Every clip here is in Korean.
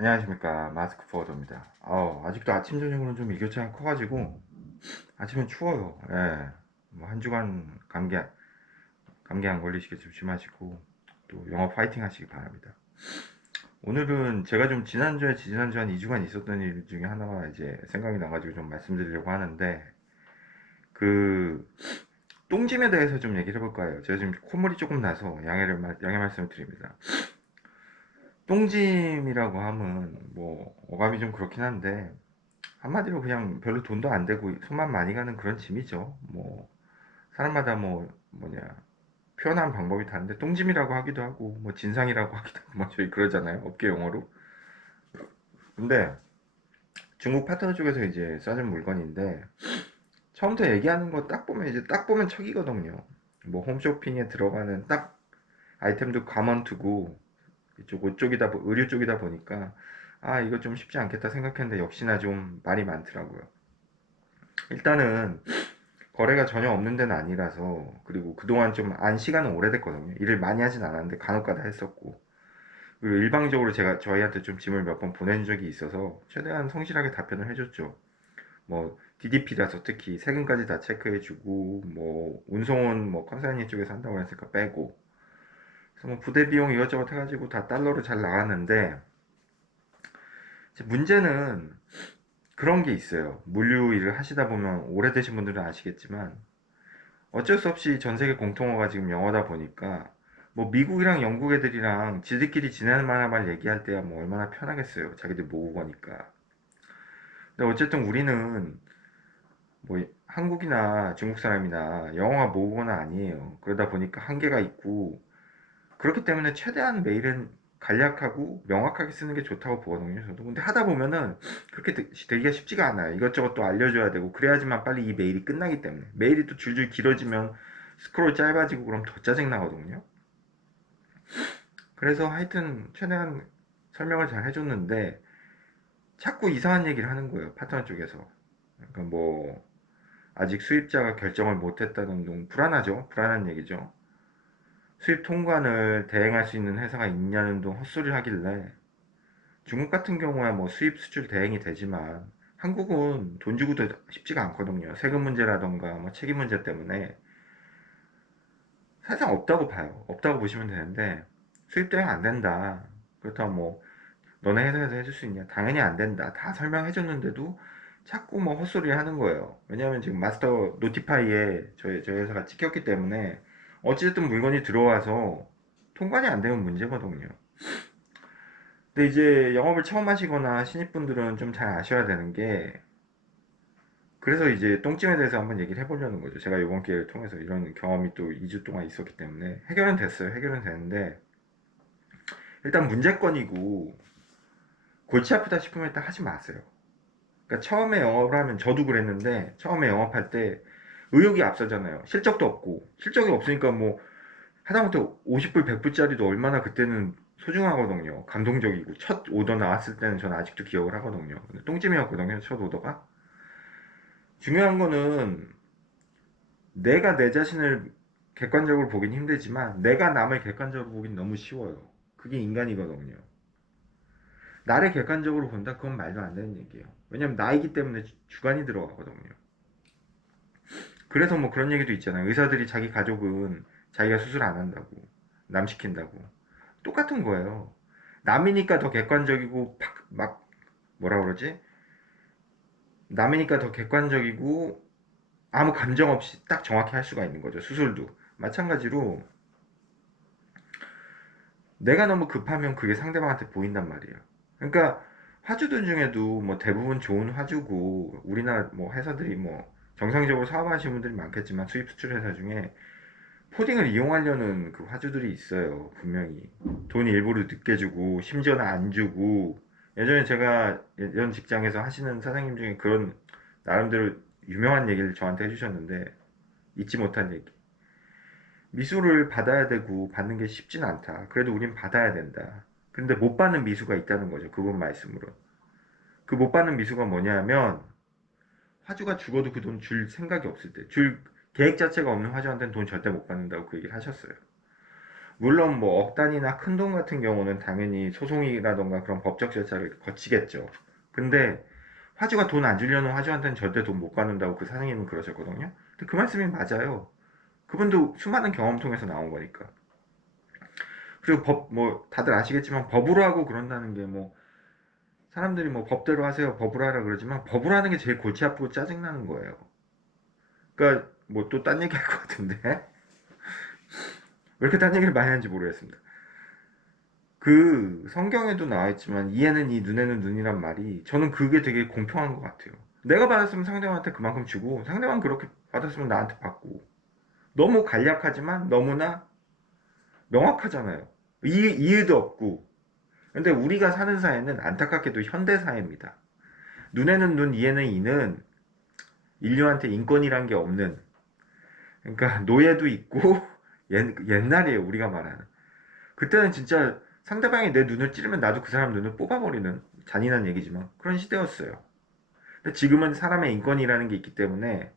안녕하십니까, 마스크 포워드입니다. 아직도 아침 저녁으로는 좀 일교차가 커가지고 아침엔 추워요. 예. 뭐 한 주간 감기 안 걸리시게 조심하시고 또 영업 파이팅 하시기 바랍니다. 오늘은 제가 좀 지난주 한 2주간 있었던 일 중에 하나가 이제 생각이 나가지고 좀 말씀드리려고 하는데, 그 똥짐에 대해서 좀 얘기를 해볼 거예요. 제가 지금 콧물이 조금 나서 양해 말씀을 드립니다. 똥짐이라고 하면 뭐 어감이 좀 그렇긴 한데, 한마디로 그냥 별로 돈도 안 되고 손만 많이 가는 그런 짐이죠. 뭐 사람마다 표현하는 방법이 다른데, 똥짐이라고 하기도 하고 뭐 진상이라고 하기도 하고 뭐 저희 그러잖아요, 업계 용어로. 근데 중국 파트너 쪽에서 이제 싸준 물건인데, 처음부터 얘기하는 거 딱 보면 척이거든요. 뭐 홈쇼핑에 들어가는 딱 아이템도 가만두고 이쪽 옷 쪽이다 의류 쪽이다 보니까, 이거 좀 쉽지 않겠다 생각했는데 역시나 좀 말이 많더라고요. 일단은 거래가 전혀 없는 데는 아니라서, 그리고 그동안 좀 안 시간은 오래됐거든요. 일을 많이 하진 않았는데 간혹가다 했었고, 그리고 일방적으로 제가 저희한테 좀 짐을 몇 번 보낸 적이 있어서 최대한 성실하게 답변을 해줬죠. 뭐 DDP라서 특히 세금까지 다 체크해주고, 뭐 운송은 뭐 컨사이니 쪽에서 한다고 했으니까 빼고, 그래서 뭐 부대 비용 이것저것 해가지고 다 달러로 잘 나갔는데, 이제 문제는 그런 게 있어요. 물류 일을 하시다 보면 오래되신 분들은 아시겠지만, 어쩔 수 없이 전 세계 공통어가 지금 영어다 보니까, 뭐 미국이랑 영국 애들이랑 지들끼리 지내는 말 얘기할 때야 뭐 얼마나 편하겠어요. 자기들 모국어니까. 근데 어쨌든 우리는 뭐 한국이나 중국 사람이나 영어가 모국어는 아니에요. 그러다 보니까 한계가 있고, 그렇기 때문에 최대한 메일은 간략하고 명확하게 쓰는 게 좋다고 보거든요, 저도. 근데 하다 보면은 그렇게 되기가 쉽지가 않아요. 이것저것 또 알려줘야 되고, 그래야지만 빨리 이 메일이 끝나기 때문에. 메일이 또 줄줄 길어지면 스크롤 짧아지고 그럼 더 짜증 나거든요. 그래서 하여튼 최대한 설명을 잘 해줬는데, 자꾸 이상한 얘기를 하는 거예요, 파트너 쪽에서. 그러니까 뭐 아직 수입자가 결정을 못했다는 둥, 불안하죠. 불안한 얘기죠. 수입 통관을 대행할 수 있는 회사가 있냐는 둥 헛소리를 하길래, 중국 같은 경우야 뭐 수입 수출 대행이 되지만 한국은 돈 주고도 쉽지가 않거든요. 세금 문제라던가 뭐 책임 문제 때문에 사실상 없다고 봐요. 없다고 보시면 되는데, 수입 대행 안 된다, 그렇다고 뭐 너네 회사에서 해줄 수 있냐? 당연히 안 된다. 다 설명해 줬는데도 자꾸 뭐 헛소리 하는 거예요. 왜냐하면 지금 마스터 노티파이에 저희 회사가 찍혔기 때문에 어찌됐든 물건이 들어와서 통관이 안 되면 문제거든요. 근데 이제 영업을 처음 하시거나 신입분들은 좀 잘 아셔야 되는 게, 그래서 이제 똥찜에 대해서 한번 얘기를 해보려는 거죠. 제가 이번 기회를 통해서 이런 경험이 또 2주 동안 있었기 때문에 해결은 됐어요. 해결은 되는데, 일단 문제건이고 골치 아프다 싶으면 일단 하지 마세요. 그러니까 처음에 영업을 하면, 저도 그랬는데 처음에 영업할 때 의욕이 앞서잖아요. 실적도 없고, 실적이 없으니까 뭐 하다못해 50불 100불짜리도 얼마나 그때는 소중하거든요. 감동적이고, 첫 오더 나왔을 때는 저는 아직도 기억을 하거든요. 근데 똥찜이었거든요, 첫 오더가. 중요한 거는 내가 내 자신을 객관적으로 보긴 힘들지만 내가 남을 객관적으로 보긴 너무 쉬워요. 그게 인간이거든요. 나를 객관적으로 본다? 그건 말도 안 되는 얘기예요. 왜냐면 나이기 때문에 주관이 들어가거든요. 그래서 뭐 그런 얘기도 있잖아요. 의사들이 자기 가족은 자기가 수술 안 한다고, 남 시킨다고. 똑같은 거예요. 남이니까 더 객관적이고, 뭐라 그러지? 남이니까 더 객관적이고 아무 감정 없이 딱 정확히 할 수가 있는 거죠. 수술도 마찬가지로, 내가 너무 급하면 그게 상대방한테 보인단 말이에요. 그러니까 화주들 중에도 뭐 대부분 좋은 화주고, 우리나라 뭐 회사들이 뭐 정상적으로 사업하시는 분들이 많겠지만 수입 수출 회사 중에 포딩을 이용하려는 그 화주들이 있어요. 분명히 돈 일부러 늦게 주고, 심지어는 안 주고. 예전에 제가 예전 직장에서 하시는 사장님 중에 그런 나름대로 유명한 얘기를 저한테 해주셨는데, 잊지 못한 얘기. 미수를 받아야 되고 받는 게 쉽진 않다. 그래도 우린 받아야 된다. 근데 못 받는 미수가 있다는 거죠. 그분 말씀으로. 그 못 받는 미수가 뭐냐면, 화주가 죽어도 그 돈 줄 생각이 없을 때, 줄 계획 자체가 없는 화주한테는 돈 절대 못 받는다고 그 얘기를 하셨어요. 물론 뭐 억 단위나 큰 돈 같은 경우는 당연히 소송이라던가 그런 법적 절차를 거치겠죠. 근데 화주가 돈 안 주려는 화주한테는 절대 돈 못 받는다고 그 사장님은 그러셨거든요. 근데 그 말씀이 맞아요. 그분도 수많은 경험 통해서 나온 거니까. 그리고 법, 뭐, 다들 아시겠지만 법으로 하고 그런다는 게 뭐, 사람들이 뭐 법대로 하세요, 법으로 하라 그러지만 법으로 하는 게 제일 골치 아프고 짜증나는 거예요. 그러니까 뭐 또 딴 얘기 할 것 같은데. 왜 이렇게 딴 얘기를 많이 하는지 모르겠습니다. 그 성경에도 나와 있지만 이에는 이 눈에는 눈이란 말이 저는 그게 되게 공평한 것 같아요. 내가 받았으면 상대방한테 그만큼 주고 상대방 그렇게 받았으면 나한테 받고 너무 간략하지만 너무나 명확하잖아요. 이의도 없고. 근데 우리가 사는 사회는 안타깝게도 현대 사회입니다. 눈에는 눈, 이에는 이는 인류한테 인권이란 게 없는, 그러니까 노예도 있고 옛날이에요, 우리가 말하는. 그때는 진짜 상대방이 내 눈을 찌르면 나도 그 사람 눈을 뽑아버리는, 잔인한 얘기지만 그런 시대였어요. 근데 지금은 사람의 인권이라는 게 있기 때문에,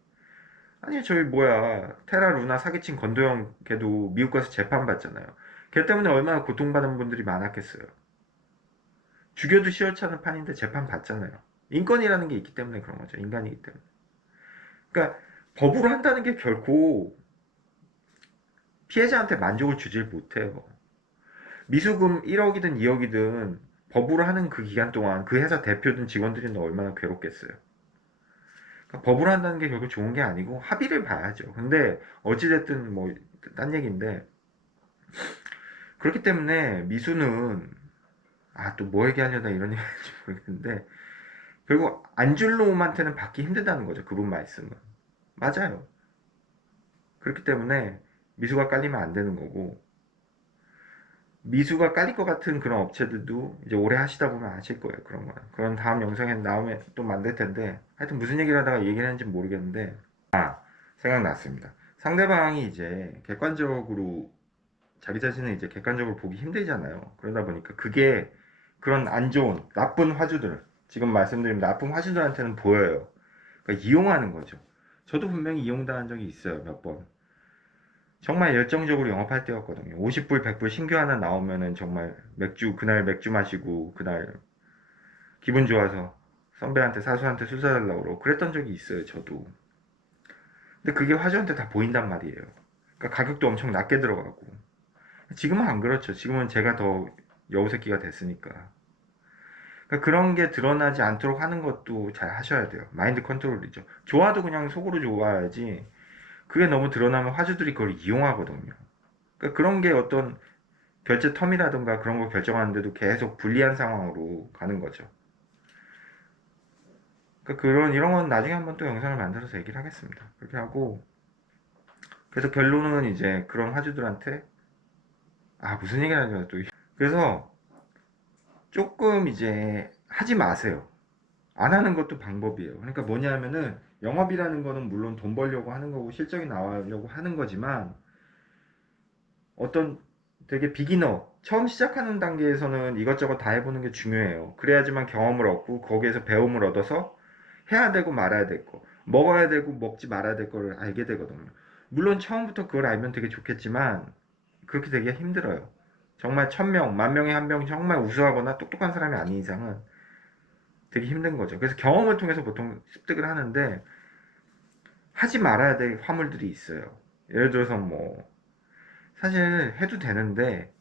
아니 저희 뭐야, 테라 루나 사기친 건도영 걔도 미국 가서 재판 받잖아요. 걔 때문에 얼마나 고통받은 분들이 많았겠어요. 죽여도 시원찮은 판인데 재판 받잖아요. 인권이라는 게 있기 때문에 그런 거죠. 인간이기 때문에. 그러니까 법으로 한다는 게 결코 피해자한테 만족을 주질 못해요. 미수금 1억이든 2억이든 법으로 하는 그 기간 동안 그 회사 대표든 직원들이 얼마나 괴롭겠어요. 그러니까 법으로 한다는 게 결국 좋은 게 아니고 합의를 봐야죠. 근데 어찌됐든 뭐 딴 얘기인데, 그렇기 때문에 미수는, 아 또 뭐 얘기하려다 이런 얘기인지 모르겠는데, 결국 안 줄 놈한테는 받기 힘들다는 거죠. 그분 말씀은. 맞아요. 그렇기 때문에 미수가 깔리면 안 되는 거고, 미수가 깔릴 것 같은 그런 업체들도 이제 오래 하시다 보면 아실 거예요. 그런 거는. 그런 다음 영상에 나오면 또 만들 텐데, 하여튼 무슨 얘기를 하다가 얘기를 했는지 모르겠는데, 생각났습니다. 상대방이 이제 객관적으로, 자기 자신을 이제 객관적으로 보기 힘들잖아요. 그러다 보니까 그게 그런 안 좋은, 나쁜 화주들, 지금 말씀드린 나쁜 화주들한테는 보여요. 그러니까 이용하는 거죠. 저도 분명히 이용당한 적이 있어요. 몇 번. 정말 열정적으로 영업할 때였거든요. 50불, 100불 신규 하나 나오면은 정말 맥주, 그날 맥주 마시고, 그날 기분 좋아서 선배한테, 사수한테 술 사달라고 그러고 그랬던 적이 있어요, 저도. 근데 그게 화주한테 다 보인단 말이에요. 그러니까 가격도 엄청 낮게 들어가고. 지금은 안 그렇죠. 지금은 제가 더 여우새끼가 됐으니까. 그러니까 그런 게 드러나지 않도록 하는 것도 잘 하셔야 돼요. 마인드 컨트롤이죠. 좋아도 그냥 속으로 좋아야지. 그게 너무 드러나면 화주들이 그걸 이용하거든요. 그러니까 그런 게 어떤 결제 텀이라든가 그런 거 결정하는데도 계속 불리한 상황으로 가는 거죠. 그러니까 이런 건 나중에 한번 또 영상을 만들어서 얘기를 하겠습니다. 그렇게 하고, 그래서 결론은 이제 그런 화주들한테, 무슨 얘기를 하냐, 또. 그래서 조금 이제 하지 마세요. 안 하는 것도 방법이에요. 그러니까 뭐냐면은, 영업이라는 거는 물론 돈 벌려고 하는 거고 실적이 나오려고 하는 거지만, 어떤 되게 비기너, 처음 시작하는 단계에서는 이것저것 다 해보는 게 중요해요. 그래야지만 경험을 얻고 거기에서 배움을 얻어서 해야 되고 말아야 될 거, 먹어야 되고 먹지 말아야 될 거를 알게 되거든요. 물론 처음부터 그걸 알면 되게 좋겠지만 그렇게 되기가 힘들어요. 정말 1000명, 10,000명에 한 명 정말 우수하거나 똑똑한 사람이 아닌 이상은 되게 힘든 거죠. 그래서 경험을 통해서 보통 습득을 하는데, 하지 말아야 될 화물들이 있어요. 예를 들어서 뭐 사실 해도 되는데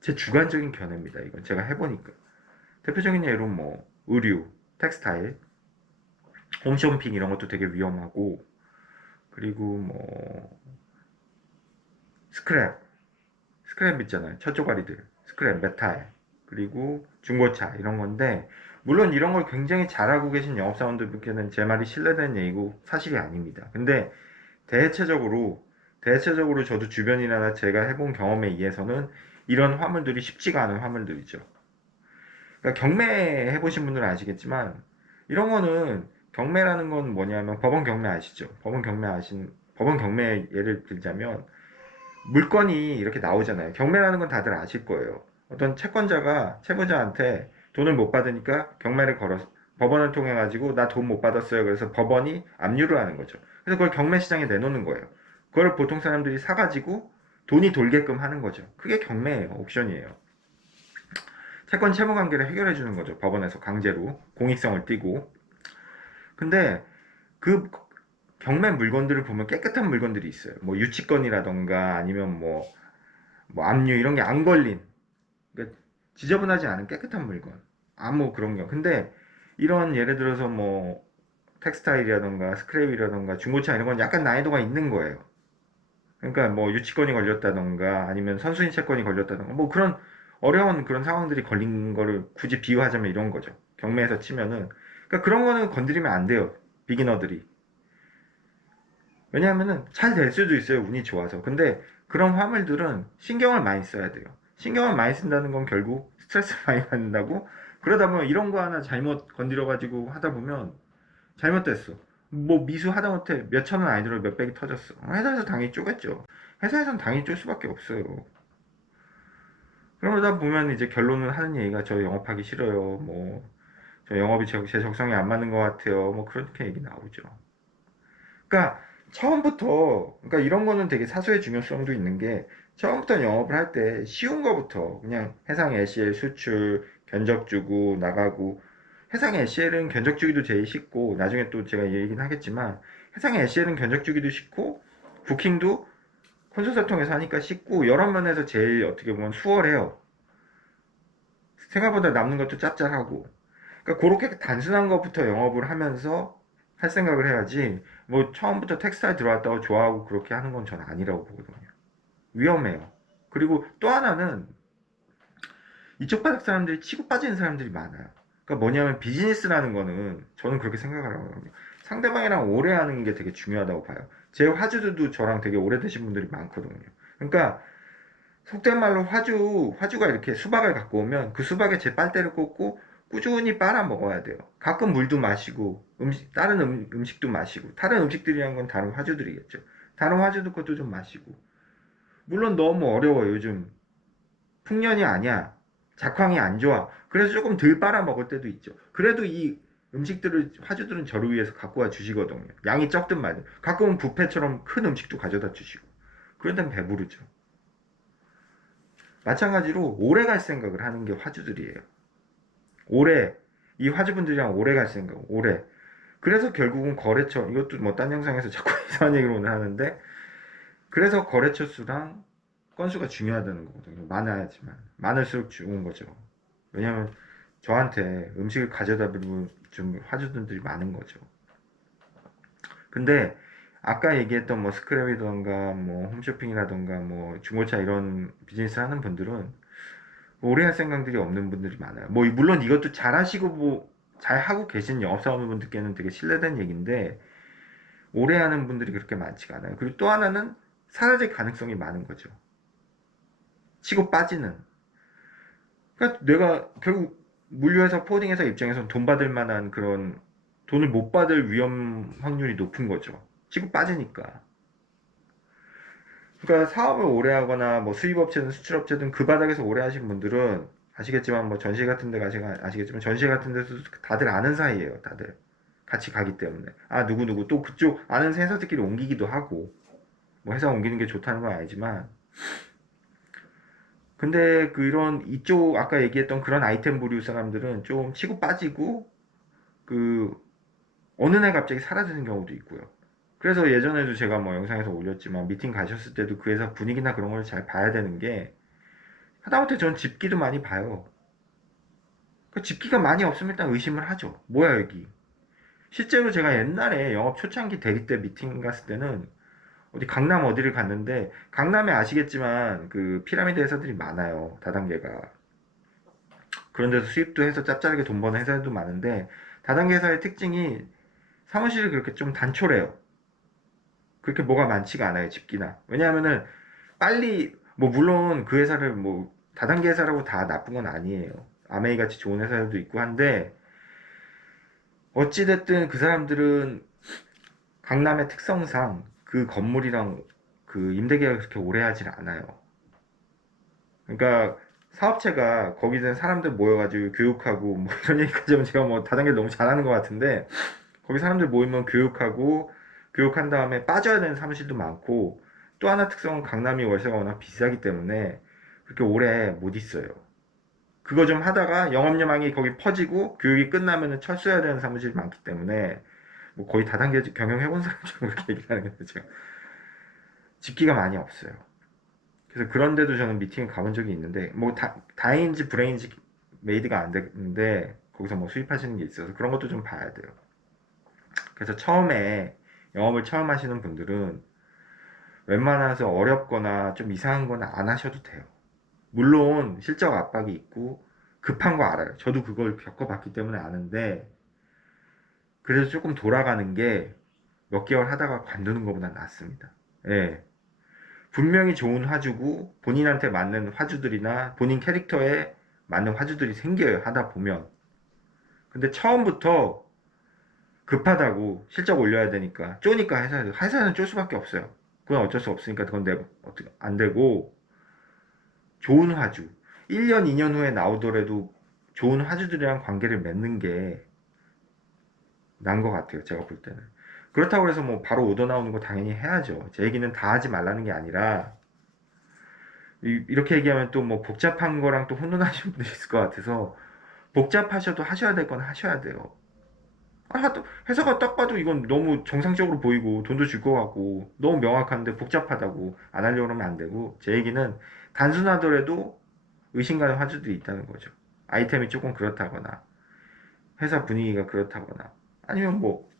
제 주관적인 견해입니다. 이건 제가 해보니까. 대표적인 예로 뭐 의류, 텍스타일, 홈쇼핑 이런 것도 되게 위험하고, 그리고 뭐 스크랩 있잖아요. 첫조가리들, 스크랩, 메탈, 그리고 중고차 이런 건데, 물론 이런 걸 굉장히 잘하고 계신 영업사원들께는 제 말이 신뢰되는 얘기고 사실이 아닙니다. 근데 대체적으로 저도 주변이나 제가 해본 경험에 의해서는 이런 화물들이 쉽지가 않은 화물들이죠. 그러니까 경매 해보신 분들은 아시겠지만, 이런 거는, 경매라는 건 뭐냐면 법원 경매 아시죠? 법원 경매 예를 들자면 물건이 이렇게 나오잖아요. 경매라는 건 다들 아실 거예요. 어떤 채권자가 채무자한테 돈을 못 받으니까 경매를 걸어서 법원을 통해 가지고 나 돈 못 받았어요. 그래서 법원이 압류를 하는 거죠. 그래서 그걸 경매 시장에 내놓는 거예요. 그걸 보통 사람들이 사가지고 돈이 돌게끔 하는 거죠. 그게 경매예요. 옥션이에요. 채권 채무 관계를 해결해 주는 거죠. 법원에서 강제로 공익성을 띠고. 근데 그 경매 물건들을 보면 깨끗한 물건들이 있어요. 뭐 유치권이라던가 아니면 뭐 압류 이런 게 안 걸린, 그러니까 지저분하지 않은 깨끗한 물건. 아무 그런 게. 근데 이런 예를 들어서 뭐 텍스타일이라던가 스크랩이라던가 중고차 이런 건 약간 난이도가 있는 거예요. 그러니까 뭐 유치권이 걸렸다던가 아니면 선수인 채권이 걸렸다던가 뭐 그런 어려운 그런 상황들이 걸린 거를 굳이 비유하자면 이런 거죠. 경매에서 치면은. 그러니까 그런 거는 건드리면 안 돼요. 비기너들이. 왜냐하면은 잘 될 수도 있어요. 운이 좋아서. 근데 그런 화물들은 신경을 많이 써야 돼요. 신경을 많이 쓴다는 건 결국 스트레스 많이 받는다고. 그러다 보면 이런 거 하나 잘못 건드려가지고 하다 보면 잘못됐어. 뭐 미수 하다못해 몇천 원 아니더라도 몇백이 터졌어. 회사에서 당연히 쪼겠죠. 회사에서는 당연히 쫄 수밖에 없어요. 그러다 보면 이제 결론은 하는 얘기가 저 영업하기 싫어요. 뭐 저 영업이 제 적성에 안 맞는 것 같아요. 뭐 그렇게 얘기 나오죠. 그러니까 처음부터, 그러니까 이런 거는 되게 사소의 중요성도 있는 게 처음부터 영업을 할 때 쉬운 거부터 그냥 해상 LCL 수출 견적 주고 나가고. 해상 LCL은 견적 주기도 제일 쉽고 나중에 또 제가 얘기는 하겠지만 해상 LCL은 견적 주기도 쉽고 부킹도 콘솔사 통해서 하니까 쉽고 여러 면에서 제일 어떻게 보면 수월해요. 생각보다 남는 것도 짭짤하고. 그러니까 그렇게 단순한 것부터 영업을 하면서 할 생각을 해야지 뭐 처음부터 텍스타일 들어왔다고 좋아하고 그렇게 하는 건 저는 아니라고 보거든요. 위험해요. 그리고 또 하나는 이쪽 바닥 사람들이 치고 빠지는 사람들이 많아요. 그러니까 뭐냐면 비즈니스라는 거는 저는 그렇게 생각을 하거든요. 상대방이랑 오래 하는 게 되게 중요하다고 봐요. 제 화주들도 저랑 되게 오래되신 분들이 많거든요. 그러니까 속된 말로 화주가 이렇게 수박을 갖고 오면 그 수박에 제 빨대를 꽂고 꾸준히 빨아 먹어야 돼요. 가끔 물도 마시고, 다른 음식도 마시고, 다른 음식들이란 건 다른 화주들이겠죠. 다른 화주들 것도 좀 마시고. 물론 너무 어려워요, 요즘. 풍년이 아니야. 작황이 안 좋아. 그래서 조금 덜 빨아 먹을 때도 있죠. 그래도 이 음식들을 화주들은 저를 위해서 갖고 와 주시거든요. 양이 적든 말든. 가끔은 뷔페처럼 큰 음식도 가져다 주시고. 그럴 땐 배부르죠. 마찬가지로 오래 갈 생각을 하는 게 화주들이에요. 오래, 이 화주분들이랑 오래 갈 생각, 오래. 그래서 결국은 거래처, 이것도 뭐 딴 영상에서 자꾸 이상한 얘기를 오늘 하는데, 그래서 거래처 수랑 건수가 중요하다는 거거든요. 많아야지만. 많을수록 좋은 거죠. 왜냐면 저한테 음식을 가져다 주는 좀 화주분들이 많은 거죠. 근데 아까 얘기했던 뭐 스크랩이던가 뭐 홈쇼핑이라던가 뭐 중고차 이런 비즈니스 하는 분들은 오래 할 생각들이 없는 분들이 많아요. 뭐 물론 이것도 잘하시고 뭐 잘하고 계신 영업사원분들께는 되게 신뢰된 얘기인데 오래 하는 분들이 그렇게 많지가 않아요. 그리고 또 하나는 사라질 가능성이 많은 거죠. 치고 빠지는. 그러니까 내가 결국 물류회사 포딩회사 입장에서는 돈 받을 만한 그런 돈을 못 받을 위험 확률이 높은 거죠. 치고 빠지니까. 그러니까 사업을 오래 하거나 뭐 수입업체든 수출업체든 그 바닥에서 오래 하신 분들은 아시겠지만 뭐 전시회 같은 데 가시면 아시겠지만 전시회 같은 데서 다들 아는 사이예요. 다들 같이 가기 때문에 아 누구누구 또 그쪽 아는 회사들끼리 옮기기도 하고 뭐 회사 옮기는 게 좋다는 건 아니지만 근데 그런 이쪽 아까 얘기했던 그런 아이템 부류 사람들은 좀 치고 빠지고 그 어느 날 갑자기 사라지는 경우도 있고요. 그래서 예전에도 제가 뭐 영상에서 올렸지만 미팅 가셨을 때도 그 회사 분위기나 그런 걸 잘 봐야 되는 게 하다못해 전 집기도 많이 봐요. 그 집기가 많이 없으면 일단 의심을 하죠. 뭐야 여기. 실제로 제가 옛날에 영업 초창기 대리 때 미팅 갔을 때는 어디 강남 어디를 갔는데 강남에 아시겠지만 그 피라미드 회사들이 많아요. 다단계가. 그런 데서 수입도 해서 짭짤하게 돈 버는 회사들도 많은데 다단계 회사의 특징이 사무실이 그렇게 좀 단촐해요. 그렇게 뭐가 많지가 않아요. 집기나. 왜냐하면은 빨리 뭐 물론 그 회사를 뭐 다단계 회사라고 다 나쁜 건 아니에요. 아메이 같이 좋은 회사들도 있고 한데 어찌됐든 그 사람들은 강남의 특성상 그 건물이랑 그 임대계약을 그렇게 오래 하질 않아요. 그러니까 사업체가 거기서 사람들 모여가지고 교육하고 뭐 이런 얘기까지 하면 제가 뭐 다단계를 너무 잘하는 것 같은데 거기 사람들 모이면 교육하고 교육한 다음에 빠져야 되는 사무실도 많고 또 하나 특성은 강남이 월세가 워낙 비싸기 때문에 그렇게 오래 못 있어요. 그거 좀 하다가 영업력이 거기 퍼지고 교육이 끝나면은 철수해야 되는 사무실이 많기 때문에 뭐 거의 다단계 경영해본 사람처럼 그렇게 얘기를 하는 거죠. 집기가 많이 없어요. 그래서 그런데도 저는 미팅을 가본 적이 있는데 뭐 다인지 브레인지 메이드가 안 되는데 거기서 뭐 수입하시는 게 있어서 그런 것도 좀 봐야 돼요. 그래서 처음에 영업을 처음 하시는 분들은 웬만해서 어렵거나 좀 이상한 거는 안 하셔도 돼요. 물론 실적 압박이 있고 급한 거 알아요. 저도 그걸 겪어봤기 때문에 아는데 그래서 조금 돌아가는 게 몇 개월 하다가 관두는 것보다 낫습니다. 예. 분명히 좋은 화주고 본인한테 맞는 화주들이나 본인 캐릭터에 맞는 화주들이 생겨요. 하다 보면. 근데 처음부터 급하다고 실적 올려야 되니까 쪼니까 회사는 쫄 수밖에 없어요. 그건 어쩔 수 없으니까 그건 어떻게 안 되고 좋은 화주 1년 2년 후에 나오더라도 좋은 화주들이랑 관계를 맺는 게 나은 것 같아요. 제가 볼 때는. 그렇다고 해서 뭐 바로 오더 나오는 거 당연히 해야죠. 제 얘기는 다 하지 말라는 게 아니라 이렇게 얘기하면 또 뭐 복잡한 거랑 또 혼돈하시는 분들이 있을 것 같아서 복잡하셔도 하셔야 될 건 하셔야 돼요. 회사가 딱 봐도 이건 너무 정상적으로 보이고 돈도 줄 것 같고 너무 명확한데 복잡하다고 안 하려고 그러면 안 되고 제 얘기는 단순하더라도 의심 가는 화주들이 있다는 거죠. 아이템이 조금 그렇다거나 회사 분위기가 그렇다거나 아니면 뭐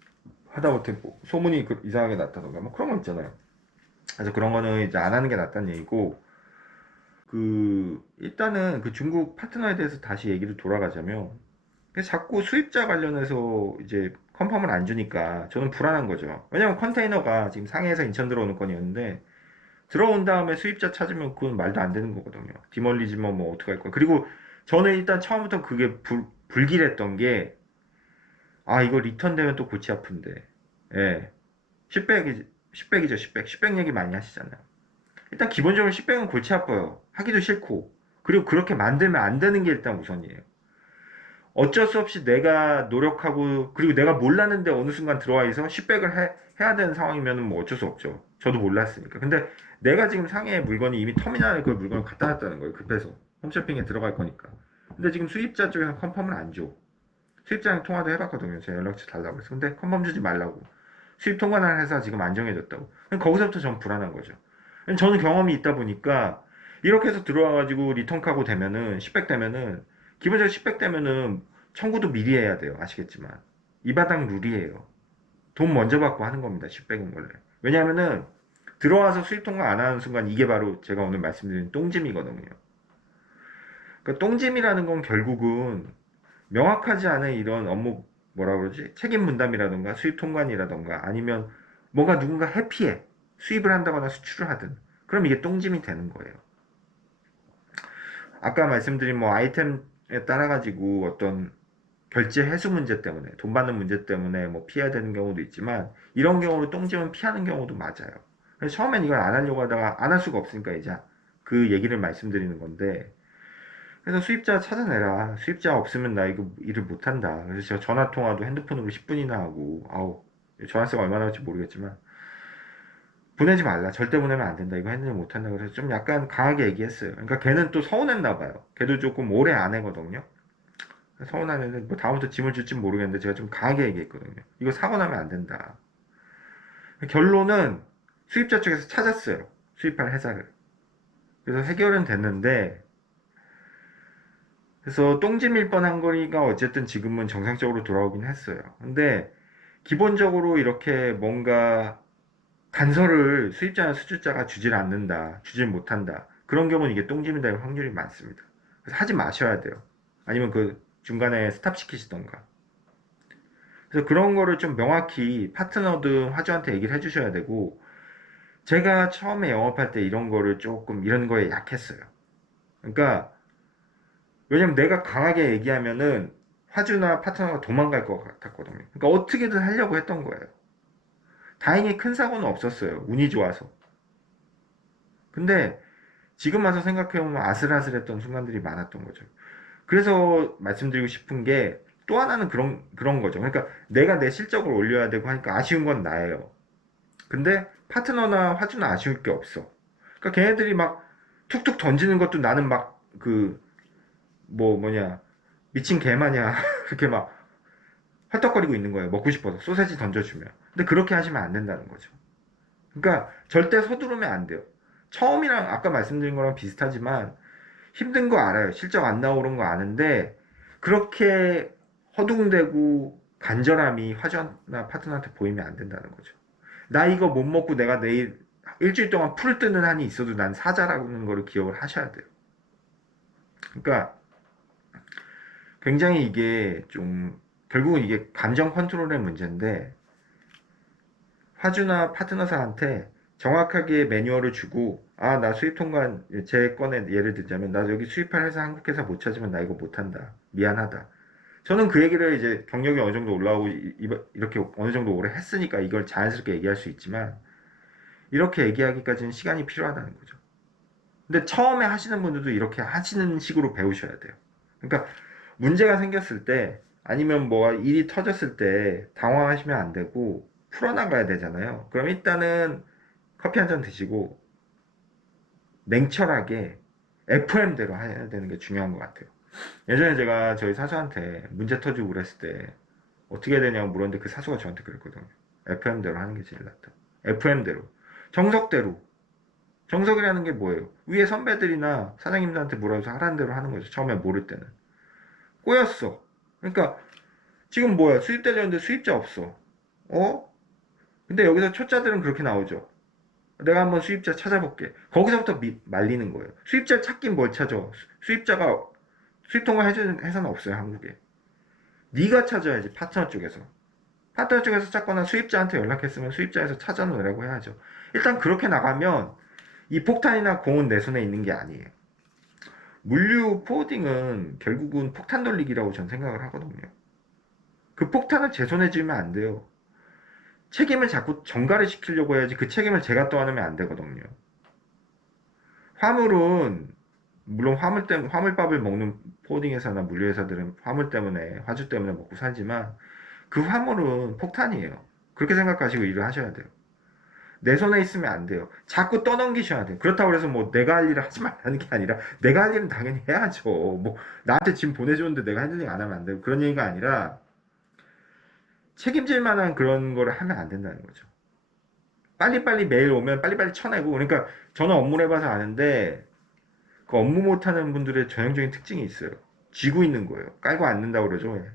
하다못해 뭐 소문이 이상하게 났다던가 뭐 그런 거 있잖아요. 그래서 그런 거는 이제 안 하는 게 낫다는 얘기고 일단은 그 중국 파트너에 대해서 다시 얘기를 돌아가자면 자꾸 수입자 관련해서 이제 컨펌을 안 주니까 저는 불안한 거죠. 왜냐면 컨테이너가 지금 상해에서 인천 들어오는 건이었는데 들어온 다음에 수입자 찾으면 그건 말도 안 되는 거거든요. 디멀리지면 뭐 어떡할 거야. 그리고 저는 일단 처음부터 그게 불길했던 게 이거 리턴 되면 또 골치 아픈데. 예. 10백이죠, 10백. 10백 얘기 많이 하시잖아요. 일단 기본적으로 10백은 골치 아파요. 하기도 싫고. 그리고 그렇게 만들면 안 되는 게 일단 우선이에요. 어쩔 수 없이 내가 노력하고, 그리고 내가 몰랐는데 어느 순간 들어와 있어 10백을 해야 되는 상황이면 뭐 어쩔 수 없죠. 저도 몰랐으니까. 근데 내가 지금 상해에 물건이 이미 터미널에 그 물건을 갖다 놨다는 거예요. 급해서. 홈쇼핑에 들어갈 거니까. 근데 지금 수입자 쪽에서 컨펌을 안 줘. 수입자랑 통화도 해봤거든요. 제 연락처 달라고 해서. 근데 컨펌 주지 말라고. 수입 통관하는 회사 지금 안정해졌다고. 거기서부터 전 불안한 거죠. 저는 경험이 있다 보니까 이렇게 해서 들어와가지고 리턴카고 되면은 10백 되면은 기본적으로 10백 되면은 청구도 미리 해야 돼요. 아시겠지만 이 바닥 룰이에요. 돈 먼저 받고 하는 겁니다. 10백은 원래. 왜냐하면은 들어와서 수입 통관 안 하는 순간 이게 바로 제가 오늘 말씀드린 똥짐이거든요. 그러니까 똥짐이라는 건 결국은 명확하지 않은 이런 업무 뭐라 그러지? 책임 분담이라던가 수입 통관이라던가 아니면 뭔가 누군가 회피해 수입을 한다거나 수출을 하든 그럼 이게 똥짐이 되는 거예요. 아까 말씀드린 뭐 아이템에 따라 가지고 어떤 결제 회수 문제 때문에 돈 받는 문제 때문에 뭐 피해야 되는 경우도 있지만 이런 경우로 똥짐은 피하는 경우도 맞아요. 그래서 처음엔 이걸 안 하려고 하다가 안 할 수가 없으니까 이제 그 얘기를 말씀드리는 건데 그래서 수입자 찾아내라. 수입자 없으면 나 이거 일을 못한다. 그래서 제가 전화 통화도 핸드폰으로 10분이나 하고, 전화세가 얼마나 할지 모르겠지만, 보내지 말라. 절대 보내면 안 된다. 이거 핸들 못한다. 그래서 좀 약간 강하게 얘기했어요. 그러니까 걔는 또 서운했나 봐요. 걔도 조금 오래 안 해거든요. 서운한 애는 뭐 다음부터 짐을 줄지 모르겠는데 제가 좀 강하게 얘기했거든요. 이거 사고 나면 안 된다. 결론은 수입자 쪽에서 찾았어요. 수입할 회사를. 그래서 해결은 됐는데, 그래서 똥짐일 뻔한 거리가 어쨌든 지금은 정상적으로 돌아오긴 했어요. 근데 기본적으로 이렇게 뭔가 단서를 수입자나 수출자가 주질 않는다, 주질 못한다. 그런 경우는 이게 똥짐이 될 확률이 많습니다. 그래서 하지 마셔야 돼요. 아니면 그 중간에 스탑 시키시던가. 그래서 그런 거를 좀 명확히 파트너든 화주한테 얘기를 해주셔야 되고, 제가 처음에 영업할 때 이런 거를 조금 이런 거에 약했어요. 그러니까 왜냐면 내가 강하게 얘기하면은 화주나 파트너가 도망갈 것 같았거든요. 그러니까 어떻게든 하려고 했던 거예요. 다행히 큰 사고는 없었어요. 운이 좋아서. 근데 지금 와서 생각해보면 아슬아슬했던 순간들이 많았던 거죠. 그래서 말씀드리고 싶은 게 또 하나는 그런 거죠. 그러니까 내가 내 실적을 올려야 되고 하니까 아쉬운 건 나예요. 근데 파트너나 화주는 아쉬울 게 없어. 그러니까 걔네들이 막 툭툭 던지는 것도 나는 막 그 뭐 뭐냐 미친 개 마냥 그렇게 막 헐떡거리고 있는 거예요. 먹고 싶어서 소세지 던져주면. 근데 그렇게 하시면 안 된다는 거죠. 그러니까 절대 서두르면 안 돼요. 처음이랑 아까 말씀드린 거랑 비슷하지만 힘든 거 알아요. 실적 안 나오는 거 아는데 그렇게 허둥대고 간절함이 화주나 파트너한테 보이면 안 된다는 거죠. 나 이거 못 먹고 내가 내일 일주일 동안 풀 뜨는 한이 있어도 난 사자라는 거를 기억을 하셔야 돼요. 그러니까 굉장히 이게 좀 결국은 이게 감정 컨트롤의 문제인데 화주나 파트너사한테 정확하게 매뉴얼을 주고 아 나 수입 통관 제 건에 예를 들자면 나 여기 수입할 회사 한국 회사 못 찾으면 나 이거 못한다 미안하다 저는 그 얘기를 이제 경력이 어느 정도 올라오고 이렇게 어느 정도 오래 했으니까 이걸 자연스럽게 얘기할 수 있지만 이렇게 얘기하기까지는 시간이 필요하다는 거죠. 근데 처음에 하시는 분들도 이렇게 하시는 식으로 배우셔야 돼요. 그러니까 문제가 생겼을 때 아니면 뭐 일이 터졌을 때 당황하시면 안 되고 풀어나가야 되잖아요. 그럼 일단은 커피 한 잔 드시고 냉철하게 FM대로 해야 되는 게 중요한 것 같아요. 예전에 제가 저희 사수한테 문제 터지고 그랬을 때 어떻게 해야 되냐고 물었는데 그 사수가 저한테 그랬거든요. FM대로 하는 게 제일 낫다. FM대로. 정석대로. 정석이라는 게 뭐예요? 위에 선배들이나 사장님들한테 뭐라 해서 하라는 대로 하는 거죠. 처음에 모를 때는. 꼬였어. 그러니까 지금 뭐야? 수입 되려는데 수입자 없어. 어? 근데 여기서 초짜들은 그렇게 나오죠. 내가 한번 수입자 찾아볼게. 거기서부터 말리는 거예요. 수입자 찾긴 뭘 찾아? 수입자가 수입 통과해주는 회사는 없어요, 한국에. 네가 찾아야지, 파트너 쪽에서. 파트너 쪽에서 찾거나 수입자한테 연락했으면 수입자에서 찾아놓으라고 해야죠. 일단 그렇게 나가면 이 폭탄이나 공은 내 손에 있는 게 아니에요. 물류 포워딩은 결국은 폭탄 돌리기라고 전 생각을 하거든요. 그 폭탄을 제 손에 쥐면 안 돼요. 책임을 자꾸 전가를 시키려고 해야지 그 책임을 제가 떠안으면 안 되거든요. 화물은 물론 화물밥을 먹는 포딩 회사나 물류 회사들은 화물 때문에 화주 때문에 먹고 살지만 그 화물은 폭탄이에요. 그렇게 생각하시고 일을 하셔야 돼요. 내 손에 있으면 안 돼요. 자꾸 떠넘기셔야 돼요. 그렇다고 해서 뭐 내가 할 일을 하지 말라는 게 아니라 내가 할 일은 당연히 해야죠. 뭐 나한테 짐 보내줬는데 내가 할 일 안 하면 안 되고 그런 얘기가 아니라 책임질 만한 그런 거를 하면 안 된다는 거죠. 빨리빨리 메일 오면 빨리빨리 쳐내고 그러니까 저는 업무를 해봐서 아는데 그 업무 못하는 분들의 전형적인 특징이 있어요. 쥐고 있는 거예요. 깔고 앉는다고 그러죠. 예.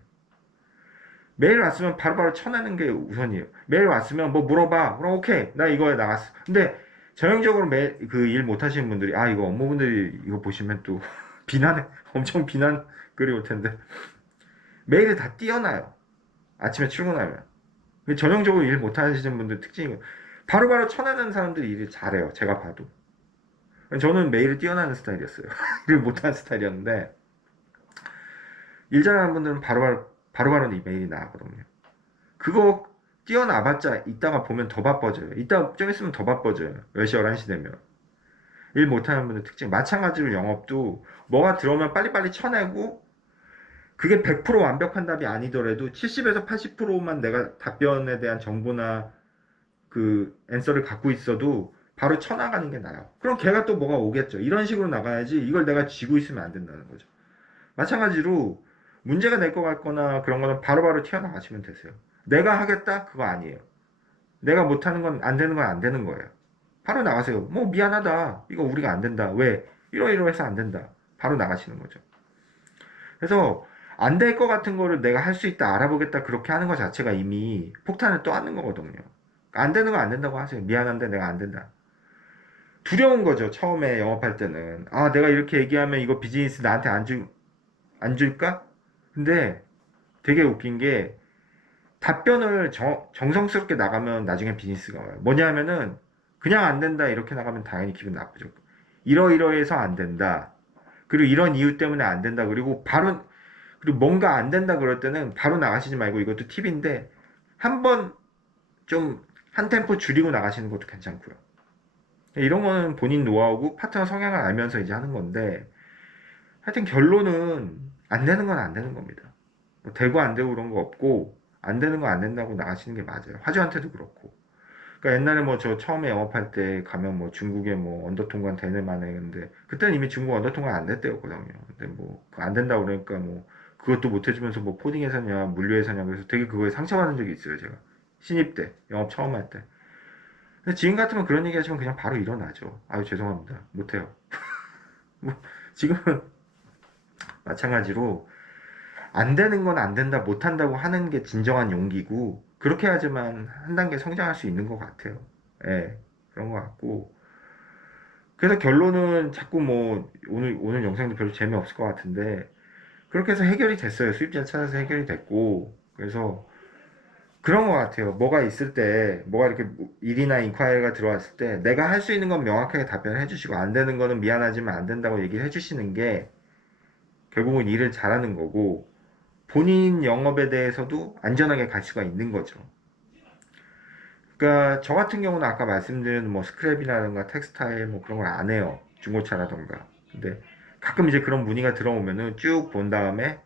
메일 왔으면 바로바로 쳐내는 게 우선이에요. 메일 왔으면 뭐 물어봐. 그럼 오케이. 나 이거에 나갔어. 근데 전형적으로 그 일 못하시는 분들이 아 이거 업무분들이 이거 보시면 또 비난해 엄청 비난 글이 올 텐데 메일을 다 띄어놔요. 아침에 출근하면. 전형적으로 일 못하시는 분들 특징이 바로바로 쳐내는 사람들이 일을 잘해요. 제가 봐도. 저는 메일을 띄어나는 스타일이었어요. 일을 못하는 스타일이었는데 일 잘하는 분들은 바로바로 이 메일이 나가거든요. 그거 띄어나봤자 이따가 보면 더 바빠져요. 이따 좀 있으면 더 바빠져요. 10시, 11시 되면. 일 못하는 분들 특징. 마찬가지로 영업도 뭐가 들어오면 빨리빨리 쳐내고 그게 100% 완벽한 답이 아니더라도 70에서 80%만 내가 답변에 대한 정보나 그 앤서를 갖고 있어도 바로 쳐나가는 게 나아요. 그럼 걔가 또 뭐가 오겠죠. 이런 식으로 나가야지 이걸 내가 쥐고 있으면 안 된다는 거죠. 마찬가지로 문제가 될 것 같거나 그런 거는 바로바로 튀어나가시면 되세요. 내가 하겠다? 그거 아니에요. 내가 못하는 건 안 되는 건 안 되는 거예요. 바로 나가세요. 뭐 미안하다. 이거 우리가 안 된다. 왜? 이러이러해서 안 된다. 바로 나가시는 거죠. 그래서 안 될 것 같은 거를 내가 할 수 있다, 알아보겠다 그렇게 하는 것 자체가 이미 폭탄을 또 하는 거거든요. 안 되는 거 안 된다고 하세요. 미안한데 내가 안 된다. 두려운 거죠. 처음에 영업할 때는. 아, 내가 이렇게 얘기하면 이거 비즈니스 나한테 안 줄까? 근데 되게 웃긴 게 답변을 정성스럽게 나가면 나중에 비즈니스가 와요. 뭐냐 하면은 그냥 안 된다 이렇게 나가면 당연히 기분 나쁘죠. 이러이러해서 안 된다. 그리고 이런 이유 때문에 안 된다. 그리고 뭔가 안 된다 그럴 때는 바로 나가시지 말고 이것도 팁인데 한번 좀 한 템포 줄이고 나가시는 것도 괜찮고요. 이런 거는 본인 노하우고 파트너 성향을 알면서 이제 하는 건데 하여튼 결론은 안 되는 건 안 되는 겁니다. 되고 안 되고 그런 거 없고 안 되는 거 안 된다고 나가시는 게 맞아요. 화주한테도 그렇고. 그러니까 옛날에 뭐 저 처음에 영업할 때 가면 뭐 중국에 뭐 언더 통관 되는 만에 근데 그때는 이미 중국 언더 통관 안 됐대였거든요. 근데 뭐 안 된다고 그러니까 뭐 그것도 못 해주면서 뭐 코딩 회사냐 물류 회사냐 그래서 되게 그거에 상처받은 적이 있어요 제가 신입 때 영업 처음 할 때. 근데 지금 같으면 그런 얘기 하시면 그냥 바로 일어나죠. 아유 죄송합니다 못해요. 뭐 지금은 마찬가지로 안 되는 건 안 된다 못 한다고 하는 게 진정한 용기고 그렇게 해야지만 한 단계 성장할 수 있는 것 같아요. 예 그런 것 같고 그래서 결론은 자꾸 뭐 오늘 영상도 별로 재미없을 것 같은데 그렇게 해서 해결이 됐어요. 수입자 찾아서 해결이 됐고 그래서 그런 것 같아요. 뭐가 있을 때 뭐가 이렇게 일이나 인콰이어가 들어왔을 때 내가 할 수 있는 건 명확하게 답변을 해주시고 안 되는 거는 미안하지만 안 된다고 얘기를 해주시는 게 결국은 일을 잘하는 거고 본인 영업에 대해서도 안전하게 갈 수가 있는 거죠. 그러니까 저 같은 경우는 아까 말씀드린 뭐 스크랩이라든가 텍스타일 뭐 그런 걸 안 해요. 중고차라던가. 근데 가끔 이제 그런 문의가 들어오면은 쭉 본 다음에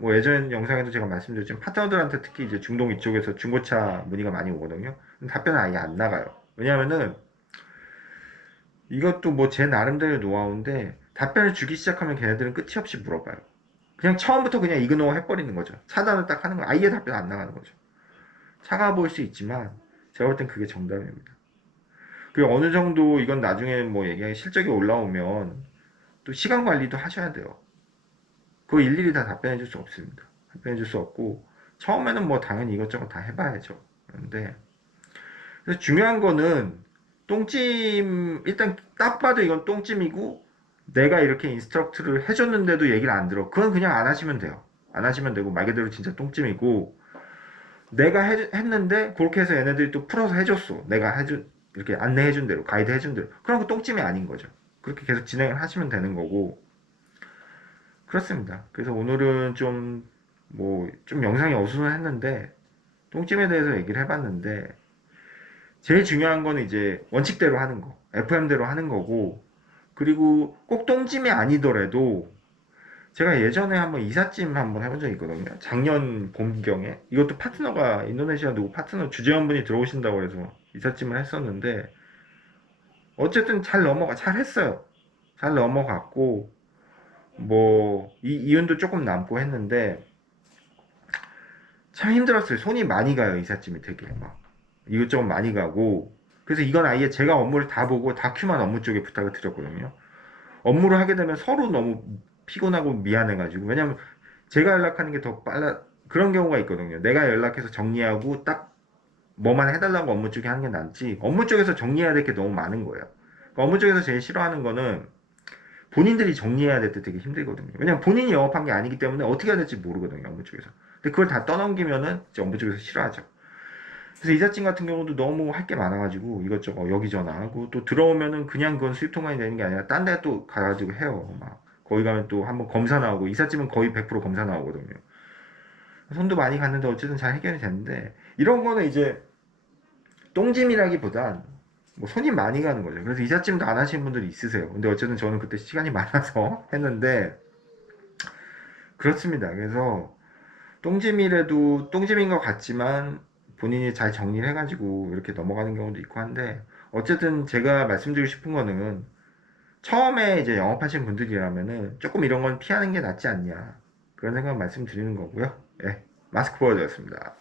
뭐 예전 영상에도 제가 말씀드렸지만 파트너들한테 특히 이제 중동 이쪽에서 중고차 문의가 많이 오거든요. 답변은 아예 안 나가요. 왜냐면은 이것도 뭐 제 나름대로 노하우인데 답변을 주기 시작하면 걔네들은 끝이 없이 물어봐요. 그냥 처음부터 그냥 이그노어 해버리는 거죠. 차단을 딱 하는 거 아예 답변 안 나가는 거죠. 차가워 보일 수 있지만 제가 볼 땐 그게 정답입니다. 그 어느 정도 이건 나중에 뭐 얘기하기 실적이 올라오면 또 시간 관리도 하셔야 돼요. 그거 일일이 다 답변해 줄 수 없습니다. 답변해 줄 수 없고 처음에는 뭐 당연히 이것저것 다 해봐야죠. 그런데 그래서 중요한 거는 똥찜 일단 딱 봐도 이건 똥찜이고 내가 이렇게 인스트럭트를 해줬는데도 얘기를 안 들어. 그건 그냥 안 하시면 돼요. 안 하시면 되고 말 그대로 진짜 똥찜이고 내가 했는데 그렇게 해서 얘네들이 또 풀어서 해줬어. 내가 해준 이렇게 안내해준 대로 가이드 해준 대로 그런 거 똥찜이 아닌 거죠. 그렇게 계속 진행을 하시면 되는 거고 그렇습니다. 그래서 오늘은 좀 뭐 좀 영상이 어수선했는데 똥찜에 대해서 얘기를 해봤는데 제일 중요한 거는 이제 원칙대로 하는 거, FM대로 하는 거고 그리고 꼭 똥찜이 아니더라도 제가 예전에 한번 이삿짐 한번 해본 적이 있거든요. 작년 봄경에 이것도 파트너가 인도네시아 누구 파트너 주재원분이 들어오신다고 해서 이삿짐을 했었는데 어쨌든 잘 했어요. 잘 넘어갔고 뭐 이윤도 조금 남고 했는데 참 힘들었어요. 손이 많이 가요. 이삿짐이 되게 막 이것저것 많이 가고 그래서 이건 아예 제가 업무를 다 보고 다큐만 업무 쪽에 부탁을 드렸거든요. 업무를 하게 되면 서로 너무 피곤하고 미안해가지고 왜냐면 제가 연락하는 게 더 빨라 그런 경우가 있거든요. 내가 연락해서 정리하고 딱 뭐만 해달라고 업무 쪽에 하는 게 낫지 업무 쪽에서 정리해야 될 게 너무 많은 거예요. 그러니까 업무 쪽에서 제일 싫어하는 거는 본인들이 정리해야 될 때 되게 힘들거든요. 왜냐면 본인이 영업한 게 아니기 때문에 어떻게 해야 될지 모르거든요. 업무 쪽에서. 근데 그걸 다 떠넘기면은 이제 업무 쪽에서 싫어하죠. 그래서 이삿짐 같은 경우도 너무 할 게 많아가지고 이것저것 여기 전화하고 또 들어오면은 그냥 그건 수입 통관이 되는 게 아니라 딴 데 또 가가지고 해요. 막 거기 가면 또 한번 검사 나오고 이삿짐은 거의 100% 검사 나오거든요. 손도 많이 갔는데 어쨌든 잘 해결이 됐는데 이런 거는 이제 똥짐이라기보단 뭐 손이 많이 가는 거죠. 그래서 이삿짐도 안 하시는 분들이 있으세요. 근데 어쨌든 저는 그때 시간이 많아서 했는데 그렇습니다. 그래서 똥짐이라도 똥짐인 것 같지만 본인이 잘 정리를 해가지고 이렇게 넘어가는 경우도 있고 한데 어쨌든 제가 말씀드리고 싶은 거는 처음에 이제 영업하신 분들이라면은 조금 이런 건 피하는 게 낫지 않냐 그런 생각 말씀드리는 거고요. 예, 마스크 보여드렸습니다.